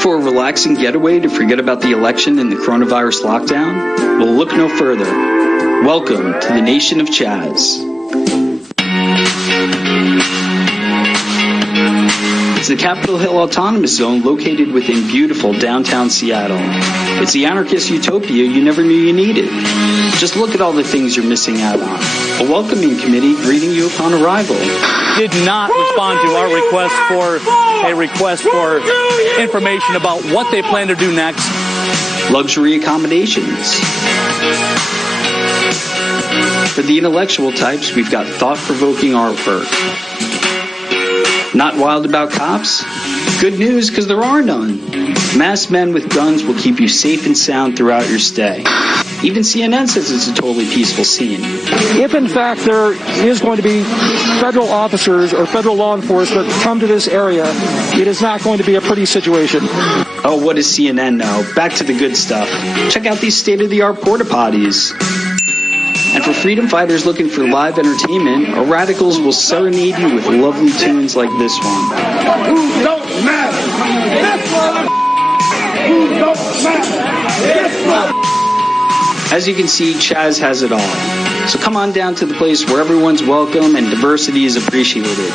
for a relaxing getaway to forget about the election and the coronavirus lockdown? Well, look no further. Welcome to the nation of Chaz. It's the Capitol Hill Autonomous Zone located within beautiful downtown Seattle. It's the anarchist utopia you never knew you needed. Just look at all the things you're missing out on. A welcoming committee greeting you upon arrival. Did not respond to our request for information about what they plan to do next. Luxury accommodations. For the intellectual types, we've got thought-provoking artwork. Not wild about cops? Good news, because there are none. Masked men with guns will keep you safe and sound throughout your stay. Even CNN says it's a totally peaceful scene. If in fact there is going to be federal officers or federal law enforcement come to this area, it is not going to be a pretty situation. Oh, what does CNN know? Back to the good stuff. Check out these state-of-the-art porta potties. And for freedom fighters looking for live entertainment, our radicals will serenade you with lovely tunes like this one. Who don't matter? This one. Who don't matter? This one. As you can see, Chaz has it all. So come on down to the place where everyone's welcome and diversity is appreciated.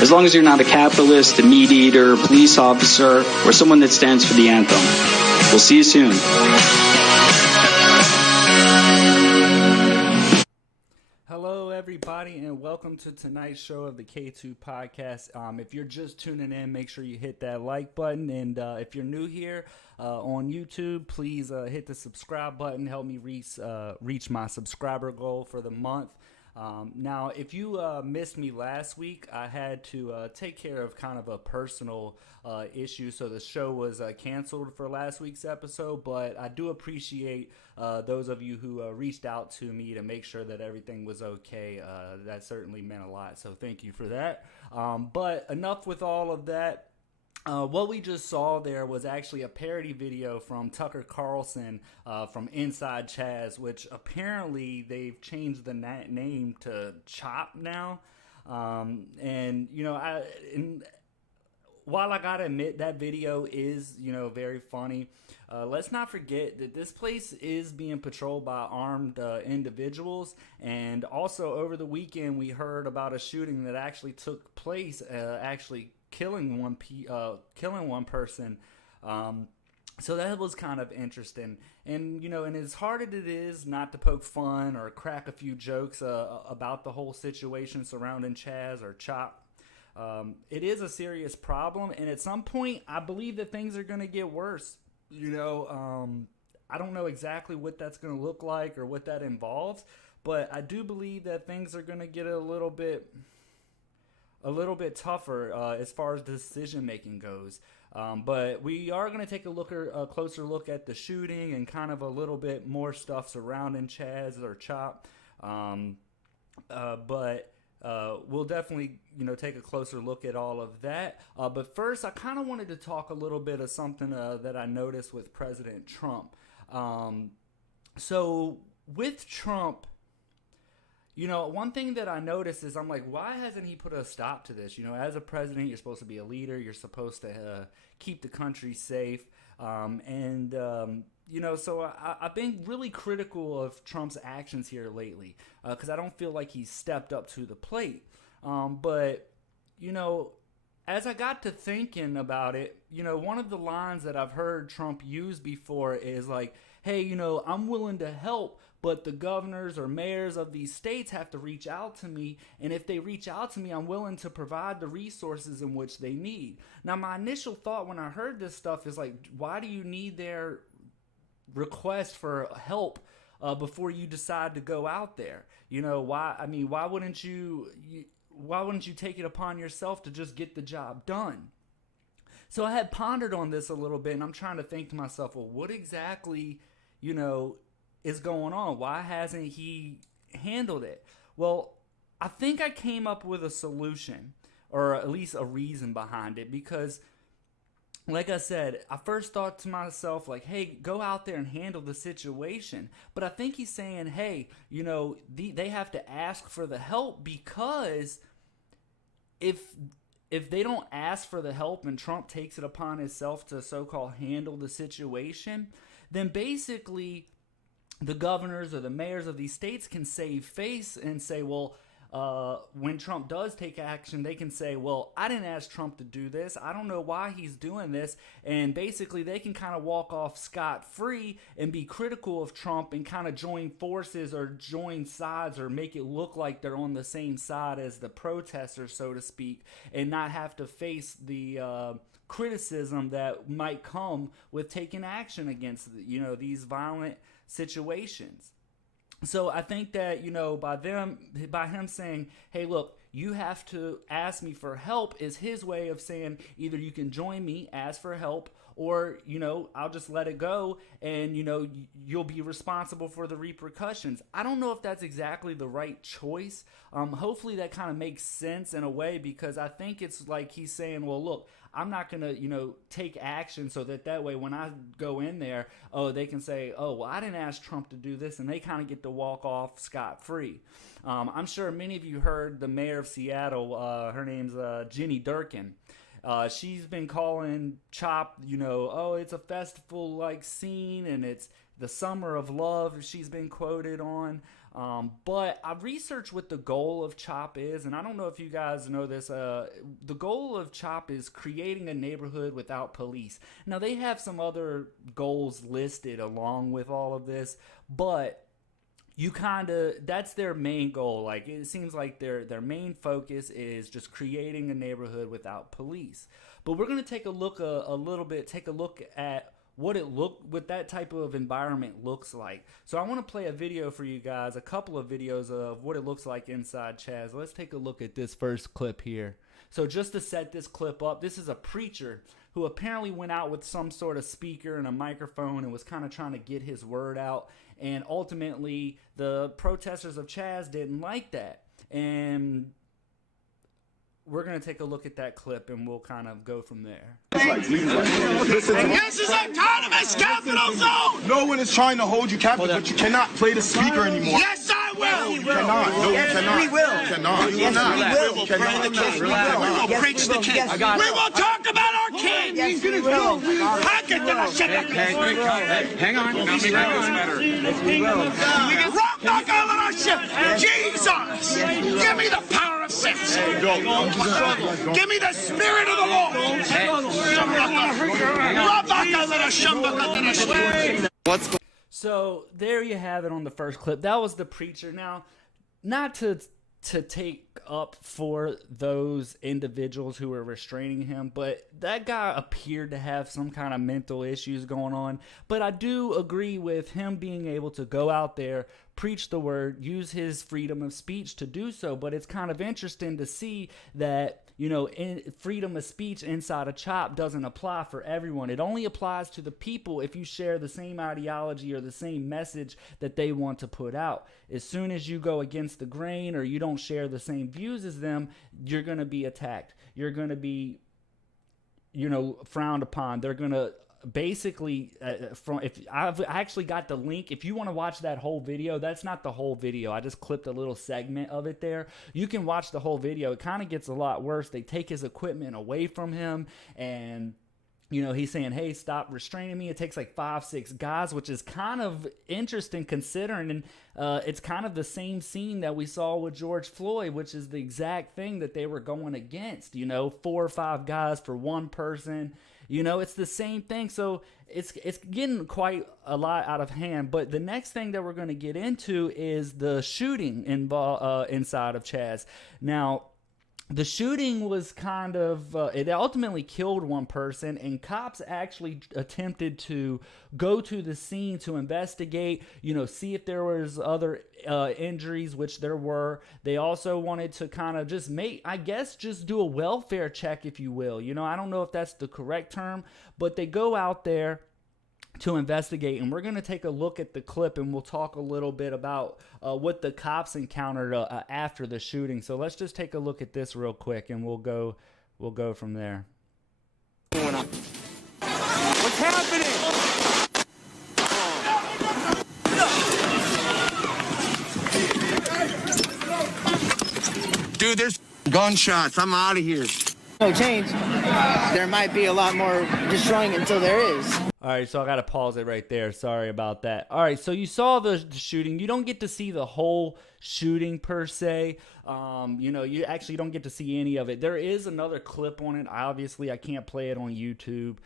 As long as you're not a capitalist, a meat eater, a police officer, or someone that stands for the anthem. We'll see you soon. Everybody, and welcome to tonight's show of the K2 podcast. If you're just tuning in, make sure you hit that like button, and if you're new here on YouTube, please hit the subscribe button. Help me reach my subscriber goal for the month. Now, if you missed me last week, I had to take care of kind of a personal issue, so the show was canceled for last week's episode, but I do appreciate those of you who reached out to me to make sure that everything was okay. That certainly meant a lot, so thank you for that. But enough with all of that. What we just saw there was actually a parody video from Tucker Carlson from Inside Chaz, which apparently they've changed the name to C.H.O.P now. And, you know, while I gotta admit that video is, you know, very funny, let's not forget that this place is being patrolled by armed individuals. And also over the weekend, we heard about a shooting that actually took place, killing one person. So that was kind of interesting. And, you know, and as hard as it is not to poke fun or crack a few jokes about the whole situation surrounding Chaz or C.H.O.P, it is a serious problem. And at some point, I believe that things are going to get worse. You know, I don't know exactly what that's going to look like or what that involves, but I do believe that things are going to get a little bit tougher as far as decision making goes. But we are going to take a closer look at the shooting and kind of a little bit more stuff surrounding Chaz or C.H.O.P. But we'll definitely, you know, take a closer look at all of that. But first, I kind of wanted to talk a little bit of something that I noticed with President Trump. So with Trump, you know, one thing that I noticed is I'm like, why hasn't he put a stop to this? You know, as a president, you're supposed to be a leader. You're supposed to keep the country safe. You know, so I've been really critical of Trump's actions here lately because I don't feel like he's stepped up to the plate. But, you know, as I got to thinking about it, you know, one of the lines that I've heard Trump use before is like, hey, you know, I'm willing to help, but the governors or mayors of these states have to reach out to me. And if they reach out to me, I'm willing to provide the resources in which they need. Now, my initial thought when I heard this stuff is like, why do you need their request for help before you decide to go out there? You know, why wouldn't you take it upon yourself to just get the job done? So I had pondered on this a little bit, and I'm trying to think to myself, well, what exactly, you know, is going on? Why hasn't he handled it? Well, I think I came up with a solution, or at least a reason behind it, because like I said, I first thought to myself, like, hey, go out there and handle the situation. But I think he's saying, hey, you know, they have to ask for the help, because if if they don't ask for the help and Trump takes it upon himself to so-called handle the situation, then basically the governors or the mayors of these states can save face and say, well, when Trump does take action, they can say, well, I didn't ask Trump to do this. I don't know why he's doing this. And basically they can kind of walk off scot-free and be critical of Trump and kind of join forces or join sides or make it look like they're on the same side as the protesters, so to speak, and not have to face the criticism that might come with taking action against, these violent situations. So I think that, by him saying, hey, look, you have to ask me for help is his way of saying either you can join me, ask for help, or, I'll just let it go and, you'll be responsible for the repercussions. I don't know if that's exactly the right choice. Hopefully that kind of makes sense in a way, because I think it's like he's saying, well, look, I'm not going to, take action so that way when I go in there, they can say, oh, well, I didn't ask Trump to do this, and they kind of get to walk off scot-free. I'm sure many of you heard the mayor of Seattle, her name's Jenny Durkin. She's been calling C.O.P, it's a festival-like scene, and it's the summer of love she's been quoted on. But I researched what the goal of C.O.P is, and I don't know if you guys know this. The goal of C.O.P is creating a neighborhood without police. Now, they have some other goals listed along with all of this, but that's their main goal. Like, it seems like their main focus is just creating a neighborhood without police. But we're going to take a look at what that type of environment looks like. So I want to play a video for you guys, a couple of videos of what it looks like inside Chaz. Let's take a look at this first clip here. So just to set this clip up, this is a preacher who apparently went out with some sort of speaker and a microphone and was kind of trying to get his word out. And ultimately, the protesters of Chaz didn't like that. And we're going to take a look at that clip and we'll kind of go from there. This is autonomous capital zone! No one is trying to hold you captive, but you cannot play the speaker anymore. Yes, I will! You cannot. No, you cannot. We will. You cannot. Yes, we will. We will preach the king. We will talk about our king. Yes, we will. Hang on. Rock knock out on our ship. Jesus! Give me the power of sense. Give me the spirit of the Lord. So there you have it on the first clip. That was the preacher. Now, not to take up for those individuals who were restraining him, but that guy appeared to have some kind of mental issues going on. But I do agree with him being able to go out there, preach the word, use his freedom of speech to do so. But it's kind of interesting to see that, freedom of speech inside of C.O.P doesn't apply for everyone. It only applies to the people if you share the same ideology or the same message that they want to put out. As soon as you go against the grain or you don't share the same views as them, you're going to be attacked. You're going to be, frowned upon. They're going to basically I actually got the link. If you want to watch that whole video, that's not the whole video, I just clipped a little segment of it there. You can watch the whole video. It kind of gets a lot worse. They take his equipment away from him, and he's saying, hey, stop restraining me. It takes like 5-6 guys, which is kind of interesting considering, and it's kind of the same scene that we saw with George Floyd, which is the exact thing that they were going against, 4 or 5 guys for one person. It's the same thing. So it's getting quite a lot out of hand. But the next thing that we're going to get into is the shooting inside of Chaz. Now, the shooting was kind of, it ultimately killed one person, and cops actually attempted to go to the scene to investigate, see if there was other injuries, which there were. They also wanted to kind of just just do a welfare check, if you will. I don't know if that's the correct term, but they go out there to investigate, and we're going to take a look at the clip, and we'll talk a little bit about what the cops encountered after the shooting. So let's just take a look at this real quick, and we'll go from there. What's happening? Dude, there's gunshots. I'm out of here. no change, there might be a lot more destroying until there is. All right, so I got to pause it right there. Sorry about that. All right, so you saw the shooting. You don't get to see the whole shooting per se. You actually don't get to see any of it. There is another clip on it. Obviously, I can't play it on YouTube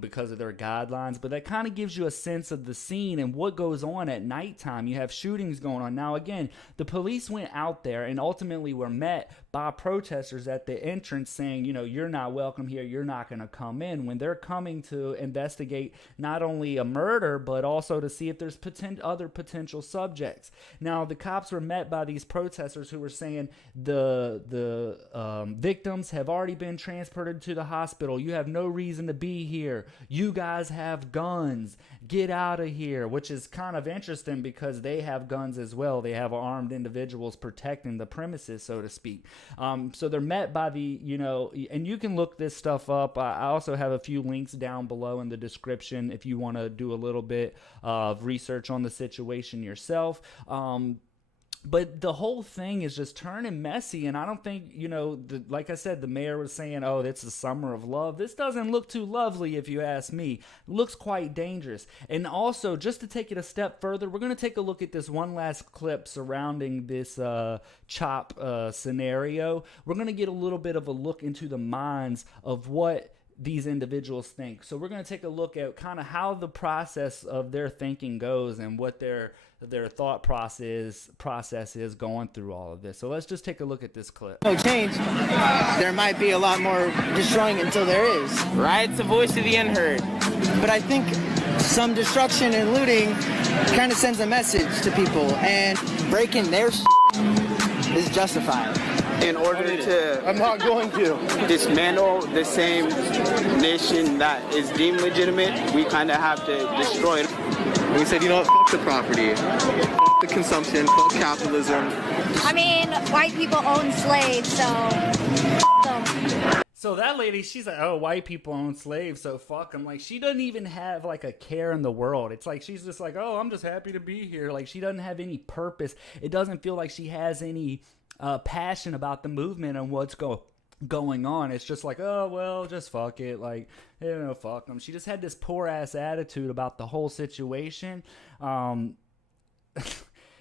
because of their guidelines, but that kind of gives you a sense of the scene and what goes on at nighttime. You have shootings going on. Now, again, the police went out there and ultimately were met by protesters at the entrance saying, you're not welcome here. You're not going to come in, when they're coming to investigate not only a murder, but also to see if there's other potential subjects. Now, the cops were met by these protesters who were saying the victims have already been transported to the hospital. You have no reason to be here. You guys have guns. Get out of here, which is kind of interesting because they have guns as well. They have armed individuals protecting the premises, so to speak. So they're met by and you can look this stuff up. I also have a few links down below in the description if you want to do a little bit of research on the situation yourself. But the whole thing is just turning messy, and I don't think, like I said, the mayor was saying, oh, it's the summer of love. This doesn't look too lovely, if you ask me. It looks quite dangerous. And also, just to take it a step further, we're going to take a look at this one last clip surrounding this C.H.O.P scenario. We're going to get a little bit of a look into the minds of what these individuals think. So we're going to take a look at kind of how the process of their thinking goes and what their thought process is going through all of this. So let's just take a look at this clip. No change, there might be a lot more destroying until there is. Riot's the voice of the unheard. But I think some destruction and looting kind of sends a message to people, and breaking their is justified. In order to I'm not going to dismantle the same nation that is deemed legitimate, we kind of have to destroy it. We said, fuck the property, fuck the consumption, fuck capitalism. I mean, white people own slaves, so them. So that lady, she's like, oh, white people own slaves, so fuck them. Like, she doesn't even have, like, a care in the world. It's like, she's just like, oh, I'm just happy to be here. Like, she doesn't have any purpose. It doesn't feel like she has any passion about the movement and what's going on. It's just like, oh, well, just fuck it. Like, fuck them. She just had this poor-ass attitude about the whole situation.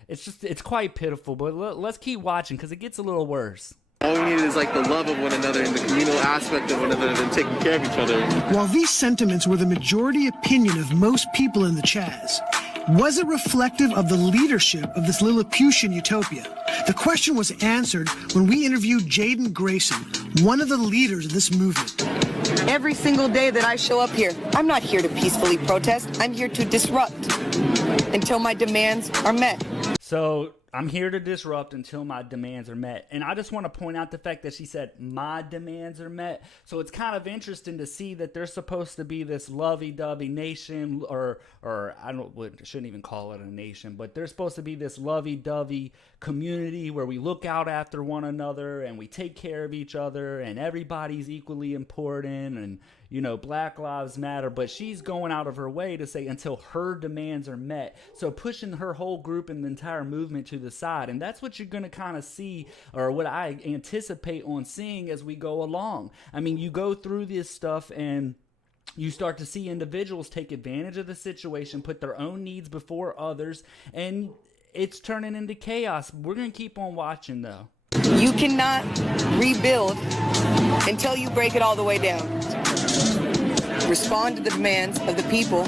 It's quite pitiful, but let's keep watching because it gets a little worse. All we need is the love of one another and the communal aspect of one another and taking care of each other. While these sentiments were the majority opinion of most people in the Chaz, was it reflective of the leadership of this Lilliputian utopia? The question was answered when we interviewed Jaden Grayson, one of the leaders of this movement. Every single day that I show up here, I'm not here to peacefully protest. I'm here to disrupt until my demands are met. So I'm here to disrupt until my demands are met. And I just want to point out the fact that she said my demands are met. So it's kind of interesting to see that there's supposed to be this lovey-dovey nation, or shouldn't even call it a nation, but there's supposed to be this lovey-dovey community where we look out after one another and we take care of each other and everybody's equally important and, Black Lives Matter. But she's going out of her way to say until her demands are met. So pushing her whole group and the entire movement to the side. And that's what you're going to kind of see, or what I anticipate on seeing as we go along. I mean, you go through this stuff and you start to see individuals take advantage of the situation, put their own needs before others, and it's turning into chaos. We're going to keep on watching, though. You cannot rebuild until you break it all the way down. Respond to the demands of the people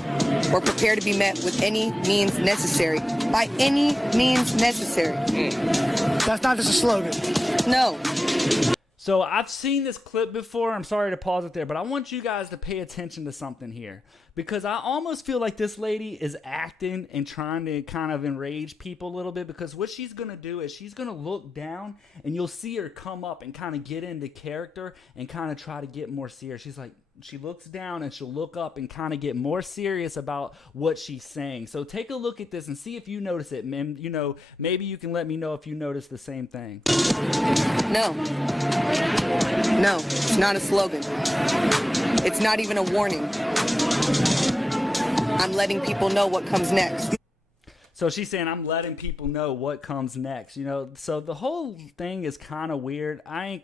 or prepare to be met with any means necessary. By any means necessary. That's not just a slogan. No. So I've seen this clip before. I'm sorry to pause it there, but I want you guys to pay attention to something here, because I almost feel like this lady is acting and trying to kind of enrage people a little bit, because what she's going to do is she's going to look down and you'll see her come up and kind of get into character and kind of try to get more serious. She's like, she looks down and she'll look up and kind of get more serious about what she's saying. So take a look at this and see if you notice it. Maybe you can let me know if you notice the same thing. No, it's not a slogan. It's not even a warning. I'm letting people know what comes next. So she's saying, I'm letting people know what comes next. So the whole thing is kind of weird. I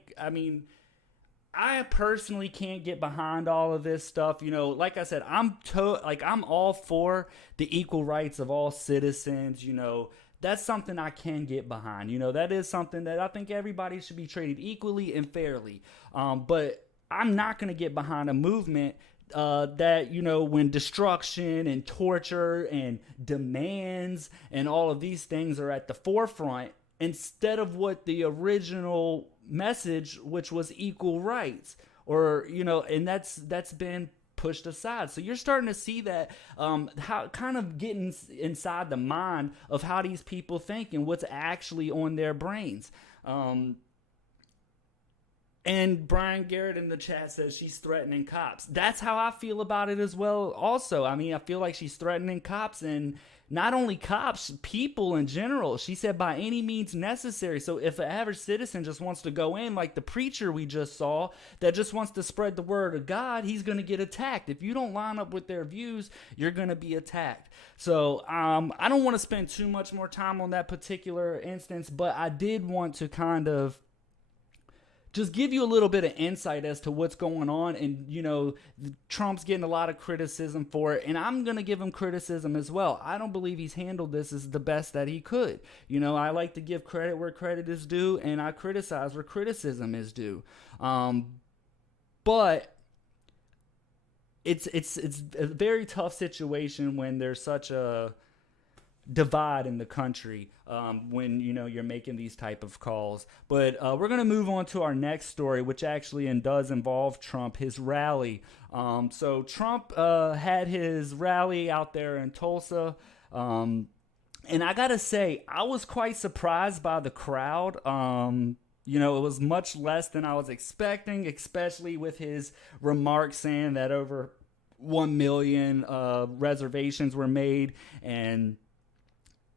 I personally can't get behind all of this stuff. You know, like I said, I'm all for the equal rights of all citizens. You know, that's something I can get behind. You know, that is something that I think everybody should be treated equally and fairly. But I'm not going to get behind a movement that, you know, when destruction and torture and demands and all of these things are at the forefront, instead of what the original message, which was equal rights, or, you know, and that's been pushed aside. So you're starting to see that how kind of getting inside the mind of how these people think and what's actually on their brains. And Brian Garrett in the chat says she's threatening cops. That's how I feel about it as well also. I mean, I feel like she's threatening cops, and not only cops, people in general. She said by any means necessary. So if an average citizen just wants to go in, like the preacher we just saw, that just wants to spread the word of God, he's going to get attacked. If you don't line up with their views, you're going to be attacked. So I don't want to spend too much more time on that particular instance, but I did want to kind of just give you a little bit of insight as to what's going on. And, you know, Trump's getting a lot of criticism for it, and I'm going to give him criticism as well. I don't believe he's handled this as the best that he could. You know, I like to give credit where credit is due, and I criticize where criticism is due. But it's a very tough situation when there's such a divide in the country when, you know, you're making these type of calls. But we're going to move on to our next story, which actually does involve Trump, his rally. So Trump had his rally out there in Tulsa, and I gotta say, I was quite surprised by the crowd. You know, it was much less than I was expecting, especially with his remarks saying that over 1 million reservations were made, and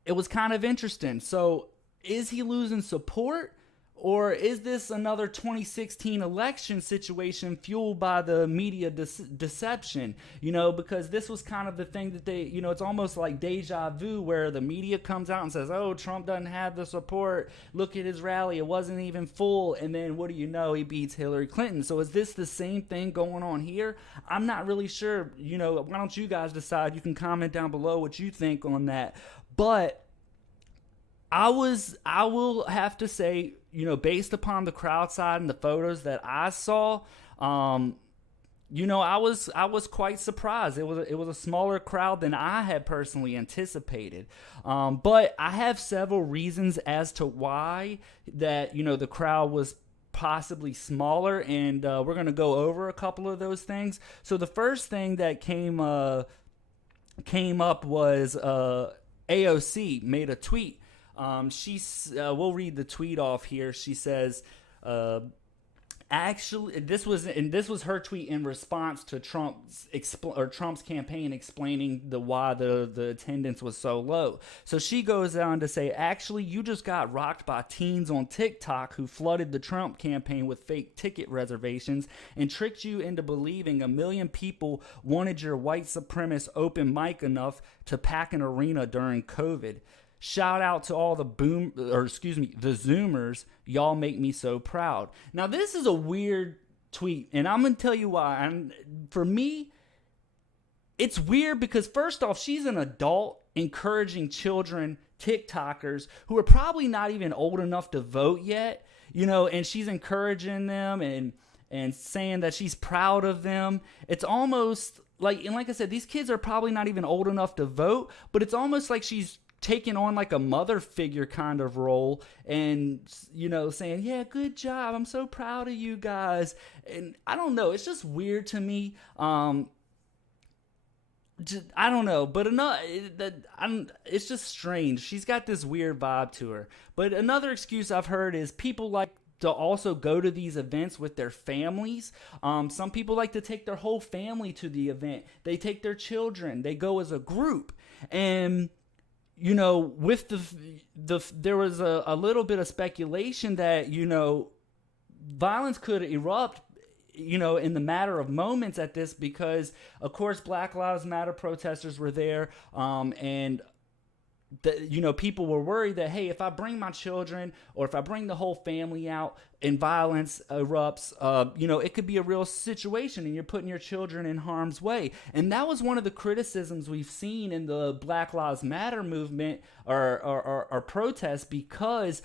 it was kind of interesting. So is he losing support, or is this another 2016 election situation fueled by the media deception? You know, because this was kind of the thing that they, you know, it's almost like deja vu, where the media comes out and says, oh, Trump doesn't have the support. Look at his rally. It wasn't even full. And then what do you know? He beats Hillary Clinton. So is this the same thing going on here? I'm not really sure. You know, why don't you guys decide? You can comment down below what you think on that. But I will have to say, you know, based upon the crowd side and the photos that I saw, you know, I was quite surprised. It was a smaller crowd than I had personally anticipated. But I have several reasons as to why that, you know, the crowd was possibly smaller, and we're going to go over a couple of those things. So the first thing that came up was AOC made a tweet. We'll read the tweet off here. She says, actually, this was her tweet in response to Trump's campaign explaining why the attendance was so low. So she goes on to say, actually, you just got rocked by teens on TikTok who flooded the Trump campaign with fake ticket reservations and tricked you into believing 1 million people wanted your white supremacist open mic enough to pack an arena during COVID. Shout out to all the Zoomers. Y'all make me so proud. Now, this is a weird tweet, and I'm going to tell you why. And for me, it's weird because, first off, she's an adult encouraging children, TikTokers, who are probably not even old enough to vote yet, you know, and she's encouraging them and saying that she's proud of them. It's almost like, and like I said, these kids are probably not even old enough to vote, but it's almost like she's taking on like a mother figure kind of role and, you know, saying, yeah, good job, I'm so proud of you guys. And I don't know, it's just weird to me. I don't know, but it's just strange. She's got this weird vibe to her. But another excuse I've heard is people like to also go to these events with their families. Some people like to take their whole family to the event. They take their children. They go as a group. And you know, with there was a little bit of speculation that, you know, violence could erupt, you know, in the matter of moments at this, because of course Black Lives Matter protesters were there, and people were worried that, hey, if I bring my children or if I bring the whole family out and violence erupts, it could be a real situation and you're putting your children in harm's way. And that was one of the criticisms we've seen in the Black Lives Matter movement or protests, because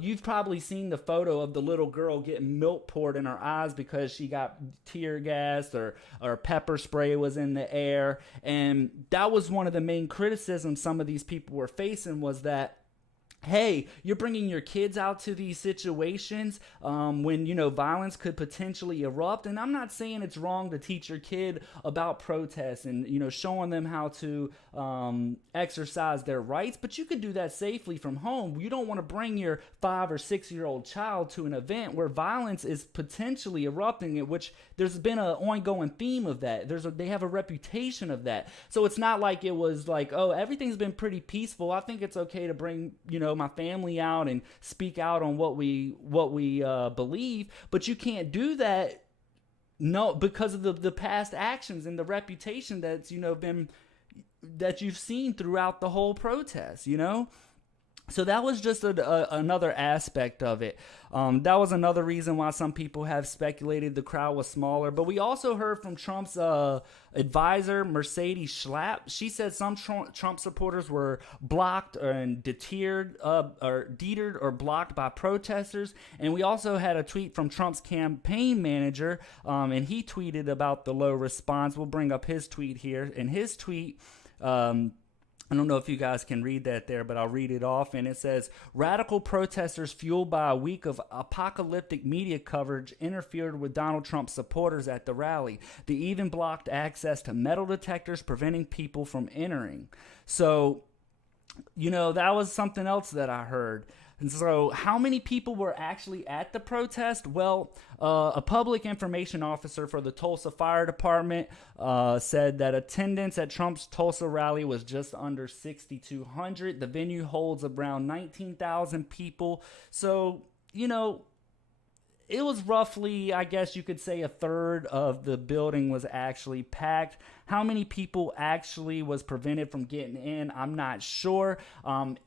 you've probably seen the photo of the little girl getting milk poured in her eyes because she got tear gassed or pepper spray was in the air. And that was one of the main criticisms some of these people were facing, was that, hey, you're bringing your kids out to these situations when, violence could potentially erupt. And I'm not saying it's wrong to teach your kid about protests and, showing them how to exercise their rights, but you could do that safely from home. You don't want to bring your 5 or 6 year old child to an event where violence is potentially erupting, in which there's been an ongoing theme of that. They have a reputation of that. So it's not like it was like, oh, everything's been pretty peaceful. I think it's okay to bring, my family out and speak out on what we believe, but you can't do that, because of the past actions and the reputation that's that you've seen throughout the whole protest. So that was just another aspect of it. That was another reason why some people have speculated the crowd was smaller. But we also heard from Trump's advisor, Mercedes Schlapp. She said some Trump supporters were blocked and deterred or blocked by protesters. And we also had a tweet from Trump's campaign manager, and he tweeted about the low response. We'll bring up his tweet here. In his tweet, I don't know if you guys can read that there, but I'll read it off. And it says, radical protesters fueled by a week of apocalyptic media coverage interfered with Donald Trump supporters at the rally. They even blocked access to metal detectors, preventing people from entering. So, that was something else that I heard. And so how many people were actually at the protest? Well, a public information officer for the Tulsa Fire Department said that attendance at Trump's Tulsa rally was just under 6,200. The venue holds around 19,000 people. So, it was roughly, I guess you could say, a third of the building was actually packed. How many people actually was prevented from getting in? I'm not sure.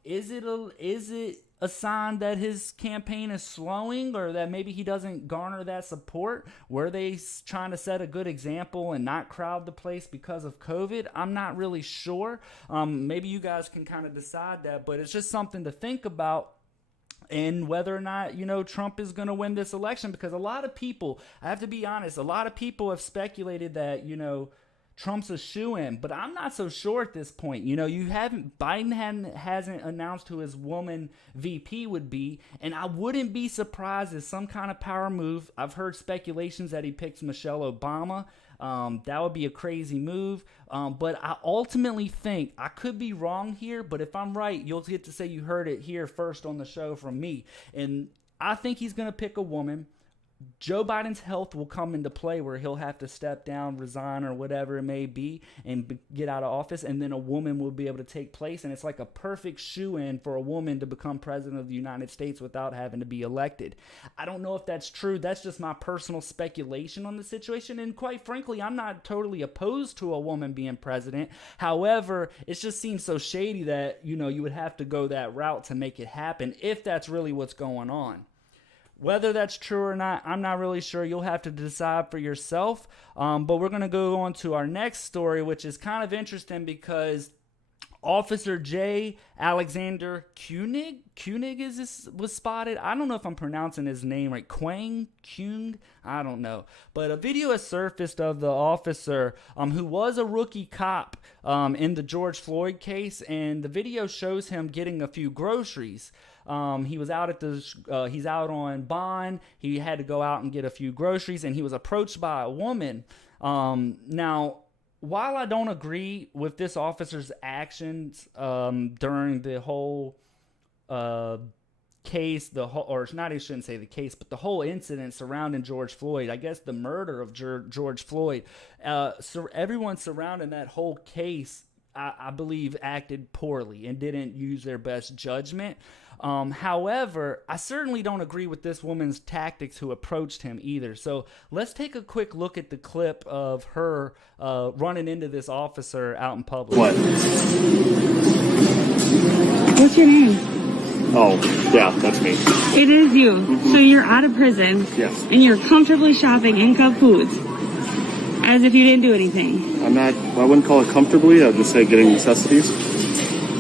Is it a sign that his campaign is slowing, or that maybe he doesn't garner that support? Were they trying to set a good example and not crowd the place because of COVID? I'm not really sure. Maybe you guys can kind of decide that, but it's just something to think about. And whether or not, Trump is going to win this election, because a lot of people, I have to be honest, a lot of people have speculated that, Trump's a shoo-in, but I'm not so sure at this point. Biden hasn't announced who his woman VP would be, and I wouldn't be surprised if some kind of power move. I've heard speculations that he picks Michelle Obama. That would be a crazy move. But I ultimately think, I could be wrong here, but if I'm right, you'll get to say you heard it here first on the show from me. And I think he's going to pick a woman. Joe Biden's health will come into play where he'll have to step down, resign, or whatever it may be, and get out of office, and then a woman will be able to take place, and it's like a perfect shoo-in for a woman to become president of the United States without having to be elected. I don't know if that's true. That's just my personal speculation on the situation, and quite frankly, I'm not totally opposed to a woman being president. However, it just seems so shady that, you would have to go that route to make it happen, if that's really what's going on. Whether that's true or not, I'm not really sure. You'll have to decide for yourself. But we're going to go on to our next story, which is kind of interesting because J. Alexander Koenig was spotted. I don't know if I'm pronouncing his name right. Kueng? I don't know. But a video has surfaced of the officer who was a rookie cop in the George Floyd case, and the video shows him getting a few groceries. He was out he's out on bond. He had to go out and get a few groceries, and he was approached by a woman. Now, while I don't agree with this officer's actions during the whole case, I shouldn't say the case, but the whole incident surrounding George Floyd, I guess the murder of George Floyd, so everyone surrounding that whole case, I believe, acted poorly and didn't use their best judgment. However, I certainly don't agree with this woman's tactics who approached him either. So let's take a quick look at the clip of her running into this officer out in public. What? What's your name? Oh, yeah, that's me. It is you. So you're out of prison. Yes. And you're comfortably shopping in Cub Foods. As if you didn't do anything. I wouldn't call it comfortably. I'd just say getting necessities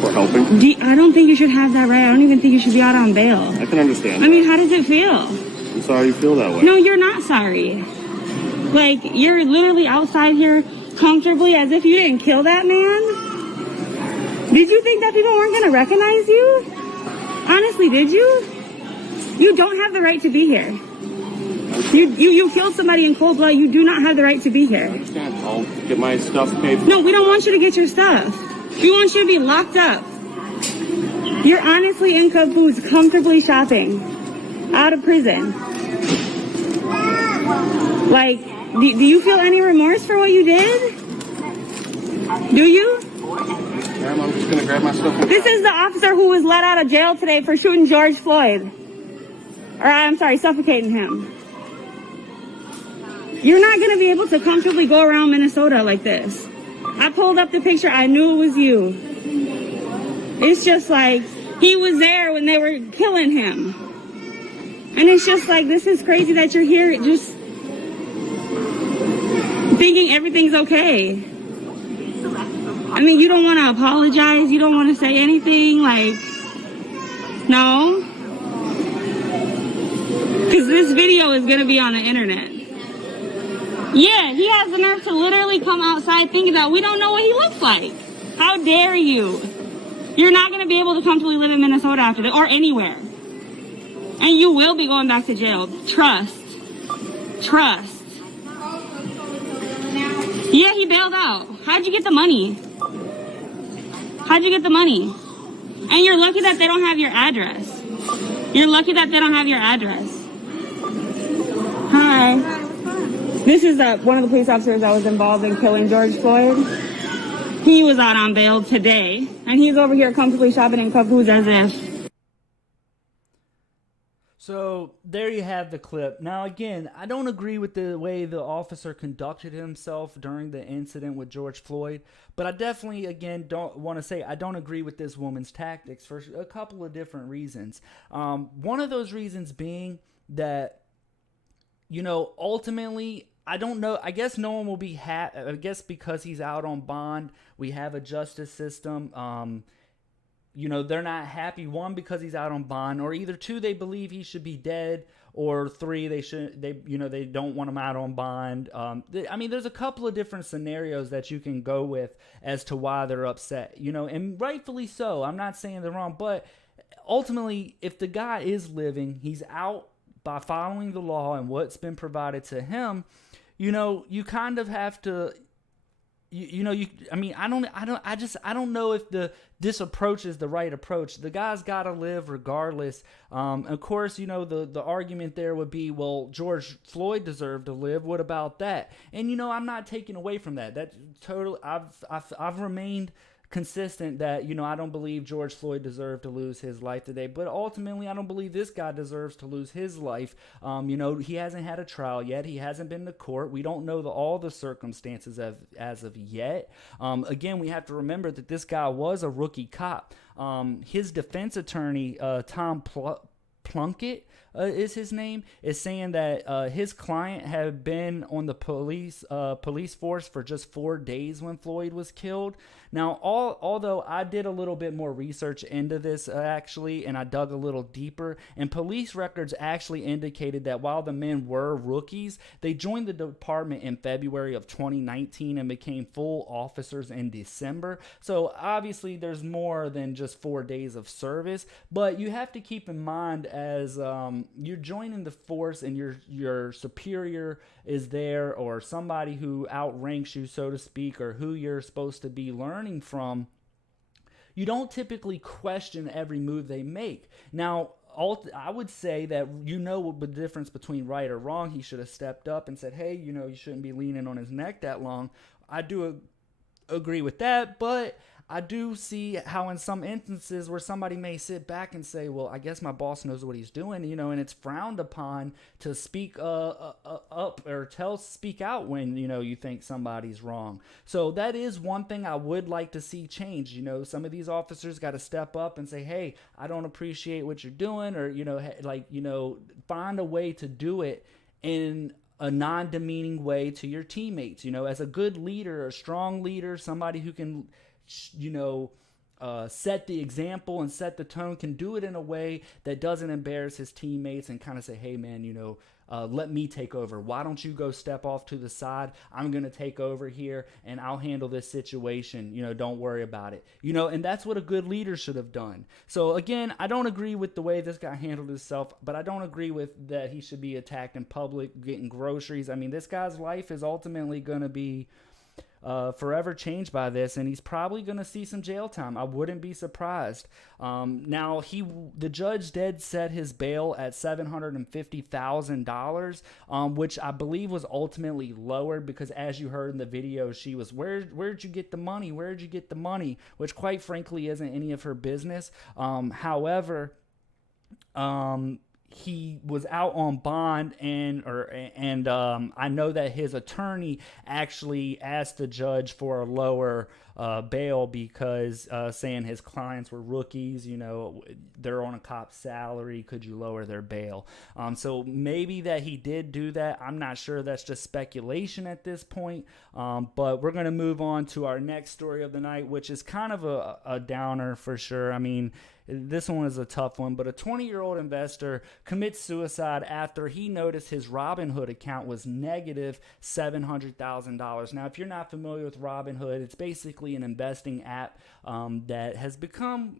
or helping. I don't think you should have that right. I don't even think you should be out on bail. I can understand. I mean, how does it feel? I'm sorry you feel that way. No, you're not sorry. Like, you're literally outside here comfortably as if you didn't kill that man. Did you think that people weren't going to recognize you? Honestly, did you? You don't have the right to be here. You killed somebody in cold blood. You do not have the right to be here. I understand. I'll get my stuff paid for. No, we don't want you to get your stuff. We want you to be locked up. You're honestly in Cub Foods comfortably shopping. Out of prison. Like, do you feel any remorse for what you did? Do you? Ma'am, I'm just going to grab my stuff. This is the officer who was let out of jail today for shooting George Floyd. Or, I'm sorry, suffocating him. You're not going to be able to comfortably go around Minnesota like this. I pulled up the picture. I knew it was you. It's just like, he was there when they were killing him. And it's just like, this is crazy that you're here just thinking everything's okay. I mean, you don't want to apologize. You don't want to say anything. Like, no. Because this video is going to be on the internet. Yeah, he has the nerve to literally come outside thinking that we don't know what he looks like. How dare you? You're not going to be able to comfortably live in Minnesota after this, or anywhere. And you will be going back to jail. Trust. Trust. Yeah, he bailed out. How'd you get the money? How'd you get the money? And you're lucky that they don't have your address. You're lucky that they don't have your address. Hi. This is one of the police officers that was involved in killing George Floyd. He was out on bail today, and he's over here comfortably shopping in Cub Foods as if. So there you have the clip. Now, again, I don't agree with the way the officer conducted himself during the incident with George Floyd, but I definitely, again, don't want to say I don't agree with this woman's tactics for a couple of different reasons. One of those reasons being that, ultimately, I don't know. I guess no one will be I guess because he's out on bond, we have a justice system. They're not happy. One, because he's out on bond, or either two, they believe he should be dead, or three, they don't want him out on bond. There's a couple of different scenarios that you can go with as to why they're upset. And rightfully so. I'm not saying they're wrong, but ultimately, if the guy is living, he's out by following the law and what's been provided to him. You kind of have to, I don't know if this approach is the right approach. The guy's got to live regardless. Of course, the argument there would be, well, George Floyd deserved to live. What about that? And, I'm not taking away from that. That totally, I've remained consistent that, I don't believe George Floyd deserved to lose his life today, but ultimately I don't believe this guy deserves to lose his life. He hasn't had a trial yet. He hasn't been to court. We don't know all the circumstances as of yet. Again, we have to remember that this guy was a rookie cop. His defense attorney, Tom Plunkett, is his name, is saying that his client had been on the police force for just 4 days when Floyd was killed. Now, although I did a little bit more research into this actually, and I dug a little deeper, and police records actually indicated that while the men were rookies, they joined the department in February of 2019 and became full officers in December. So obviously there's more than just 4 days of service, but you have to keep in mind as you're joining the force and your superior is there, or somebody who outranks you, so to speak, or who you're supposed to be learning from, you don't typically question every move they make. Now, I would say that the difference between right or wrong. He should have stepped up and said, hey, you shouldn't be leaning on his neck that long. I do agree with that, but I do see how in some instances where somebody may sit back and say, well, I guess my boss knows what he's doing, and it's frowned upon to speak up or speak out when, you think somebody's wrong. So that is one thing I would like to see change. Some of these officers got to step up and say, hey, I don't appreciate what you're doing, or, find a way to do it in a non-demeaning way to your teammates. As a good leader, a strong leader, somebody who can, set the example and set the tone, can do it in a way that doesn't embarrass his teammates and kind of say, hey man, let me take over. Why don't you go step off to the side? I'm going to take over here and I'll handle this situation. Don't worry about it. And that's what a good leader should have done. So again, I don't agree with the way this guy handled himself, but I don't agree with that he should be attacked in public, getting groceries. I mean, this guy's life is ultimately going to be forever changed by this, and he's probably going to see some jail time. I wouldn't be surprised. Now, the judge did set his bail at $750,000, which I believe was ultimately lowered because, as you heard in the video, she was, where'd you get the money? Where'd you get the money? Which, quite frankly, isn't any of her business. However, he was out on bond, and I know that his attorney actually asked the judge for a lower bail because saying his clients were rookies, they're on a cop's salary, could you lower their bail? So maybe that he did do that. I'm not sure. That's just speculation at this point. But we're going to move on to our next story of the night, which is kind of a downer for sure. I mean, this one is a tough one, but a 20-year-old investor commits suicide after he noticed his Robinhood account was negative $700,000. Now, if you're not familiar with Robinhood, it's basically an investing app that has become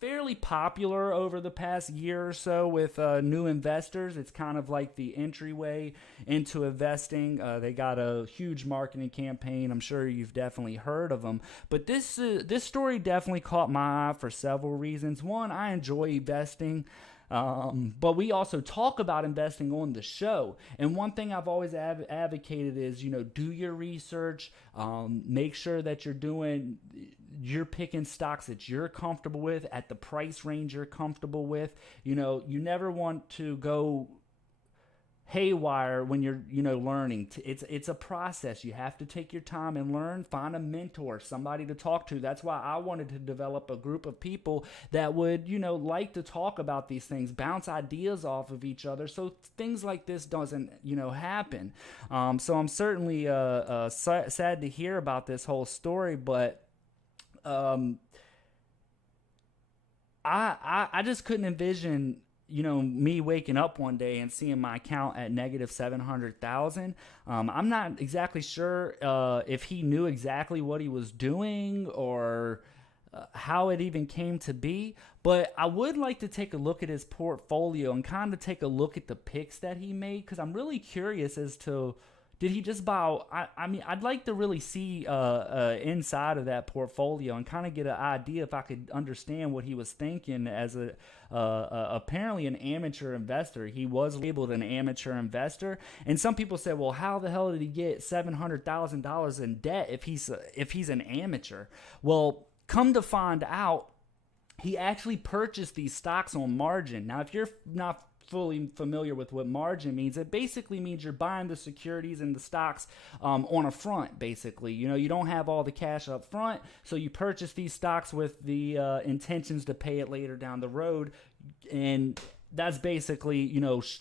fairly popular over the past year or so with new investors. It's kind of like the entryway into investing. They got a huge marketing campaign. I'm sure you've definitely heard of them. But this story definitely caught my eye for several reasons. One, I enjoy investing. But we also talk about investing on the show. And one thing I've always advocated is, do your research, make sure that you're picking stocks that you're comfortable with at the price range you're comfortable with. You never want to go haywire when you're learning. It's a process. You have to take your time and learn. Find a mentor, somebody to talk to. That's why I wanted to develop a group of people that would like to talk about these things, bounce ideas off of each other, so things like this doesn't happen. So I'm certainly sad to hear about this whole story, but I just couldn't envision me waking up one day and seeing my account at negative 700,000. I'm not exactly sure if he knew exactly what he was doing or how it even came to be, but I would like to take a look at his portfolio and kind of take a look at the picks that he made, because I'm really curious as to, did he just buy? I mean, I'd like to really see inside of that portfolio and kind of get an idea if I could understand what he was thinking as apparently an amateur investor. He was labeled an amateur investor, and some people said, well, how the hell did he get $700,000 in debt if he's an amateur? Well, come to find out, he actually purchased these stocks on margin. Now, if you're not fully familiar with what margin means, it basically means you're buying the securities and the stocks on a front, basically. You don't have all the cash up front, so you purchase these stocks with the intentions to pay it later down the road, and that's basically,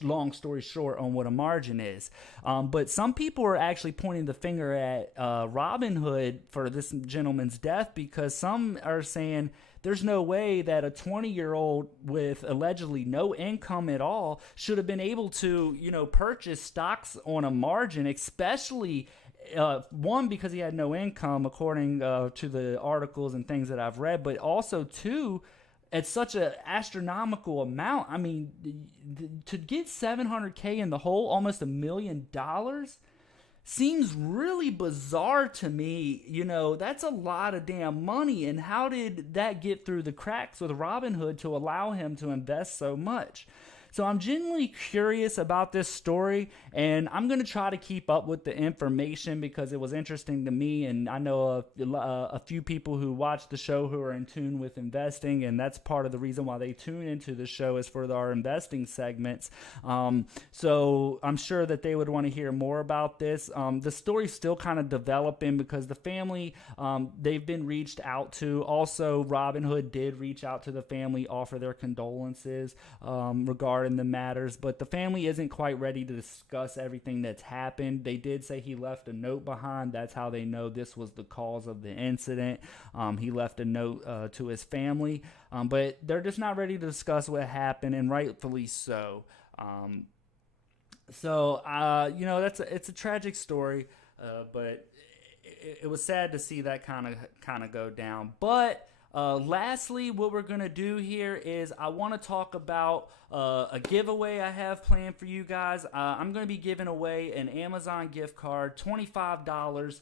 long story short on what a margin is. But some people are actually pointing the finger at Robinhood for this gentleman's death, because some are saying there's no way that a 20-year-old with allegedly no income at all should have been able to, purchase stocks on a margin, especially one, because he had no income, according to the articles and things that I've read, but also two, at such an astronomical amount. I mean, to get $700K in the hole, almost $1 million, seems really bizarre to me. That's a lot of damn money. And how did that get through the cracks with Robinhood to allow him to invest so much? So I'm genuinely curious about this story, and I'm going to try to keep up with the information because it was interesting to me, and I know a few people who watch the show who are in tune with investing, and that's part of the reason why they tune into the show is for our investing segments. So I'm sure that they would want to hear more about this. The story's still kind of developing because the family, they've been reached out to. Also, Robinhood did reach out to the family, offer their condolences regarding the matters, but the family isn't quite ready to discuss everything that's happened. They did say he left a note behind. That's how they know this was the cause of the incident. He left a note to his family, but they're just not ready to discuss what happened, and rightfully so. It's a tragic story, but it was sad to see that kind of go down. But lastly, what we're going to do here is I want to talk about a giveaway I have planned for you guys. I'm going to be giving away an Amazon gift card, $25.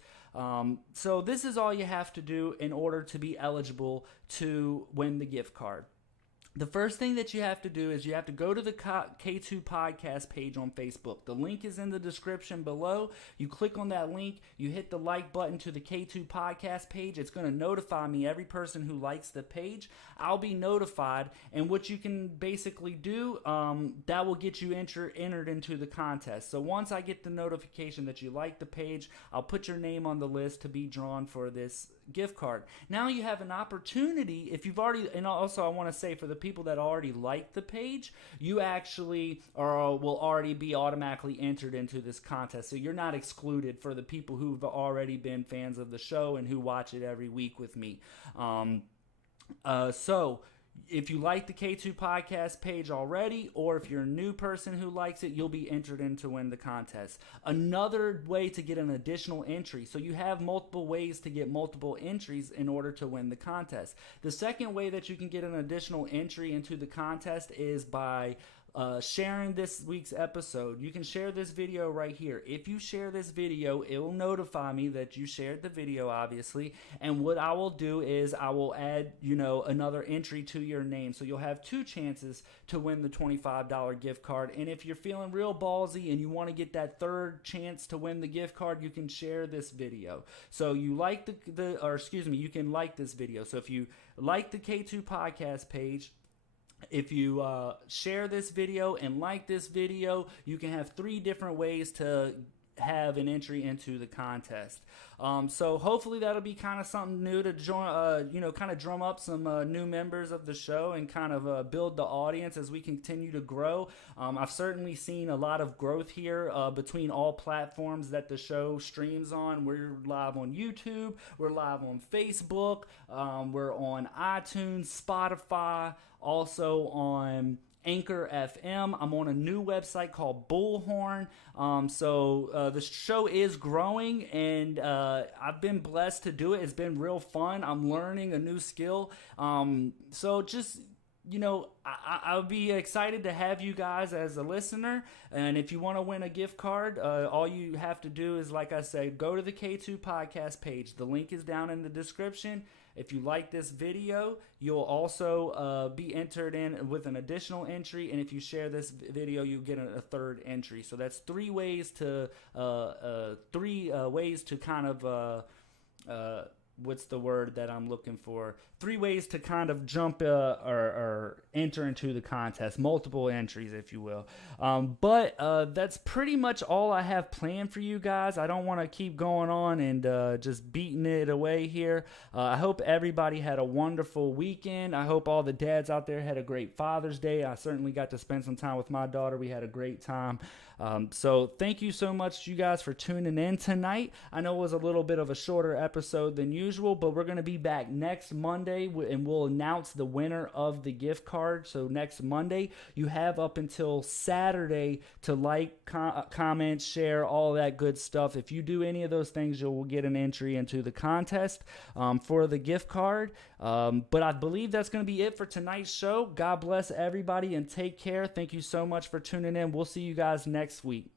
So this is all you have to do in order to be eligible to win the gift card. The first thing that you have to do is you have to go to the K2 podcast page on Facebook. The link is in the description below. You click on that link, you hit the like button to the K2 podcast page. It's going to notify me, every person who likes the page. I'll be notified, and what you can basically do, that will get you entered into the contest. So once I get the notification that you like the page, I'll put your name on the list to be drawn for this gift card. Now you have an opportunity, if you've already, and also I want to say for the people that already like the page, you actually will already be automatically entered into this contest. So you're not excluded for the people who've already been fans of the show and who watch it every week with me. So if you like the K2 podcast page already, or if you're a new person who likes it, you'll be entered in to win the contest. Another way to get an additional entry. So you have multiple ways to get multiple entries in order to win the contest. The second way that you can get an additional entry into the contest is by sharing this week's episode. You can share this video right here. If you share this video, it will notify me that you shared the video, obviously, and what I will do is I will add, another entry to your name, so you'll have two chances to win the $25 gift card. And if you're feeling real ballsy and you want to get that third chance to win the gift card, you can share this video. So you like you can like this video. So if you like the K2 podcast page, if you share this video and like this video, you can have 3 different ways to have an entry into the contest. So hopefully that'll be kind of something new to join, kind of drum up some new members of the show and kind of build the audience as we continue to grow. I've certainly seen a lot of growth here between all platforms that the show streams on. We're live on YouTube, we're live on Facebook, we're on iTunes, Spotify, also on Anchor FM. I'm on a new website called Bullhorn. So the show is growing, and I've been blessed to do it. It's been real fun. I'm learning a new skill. So just, I'll be excited to have you guys as a listener. And if you want to win a gift card, all you have to do is, like I said, go to the K2 podcast page. The link is down in the description. If you like this video, you'll also be entered in with an additional entry, and if you share this video, you get a third entry. So that's 3 ways to kind of what's the word that I'm looking for? 3 ways to kind of jump or enter into the contest. Multiple entries, if you will. But that's pretty much all I have planned for you guys. I don't want to keep going on and just beating it away here. I hope everybody had a wonderful weekend. I hope all the dads out there had a great Father's Day. I certainly got to spend some time with my daughter. We had a great time. So thank you so much, you guys, for tuning in tonight. I know it was a little bit of a shorter episode than usual, but we're going to be back next Monday, and we'll announce the winner of the gift card. So next Monday, you have up until Saturday to like, comment, share, all that good stuff. If you do any of those things, you'll get an entry into the contest for the gift card. But I believe that's going to be it for tonight's show. God bless everybody and take care. Thank you so much for tuning in. We'll see you guys next week.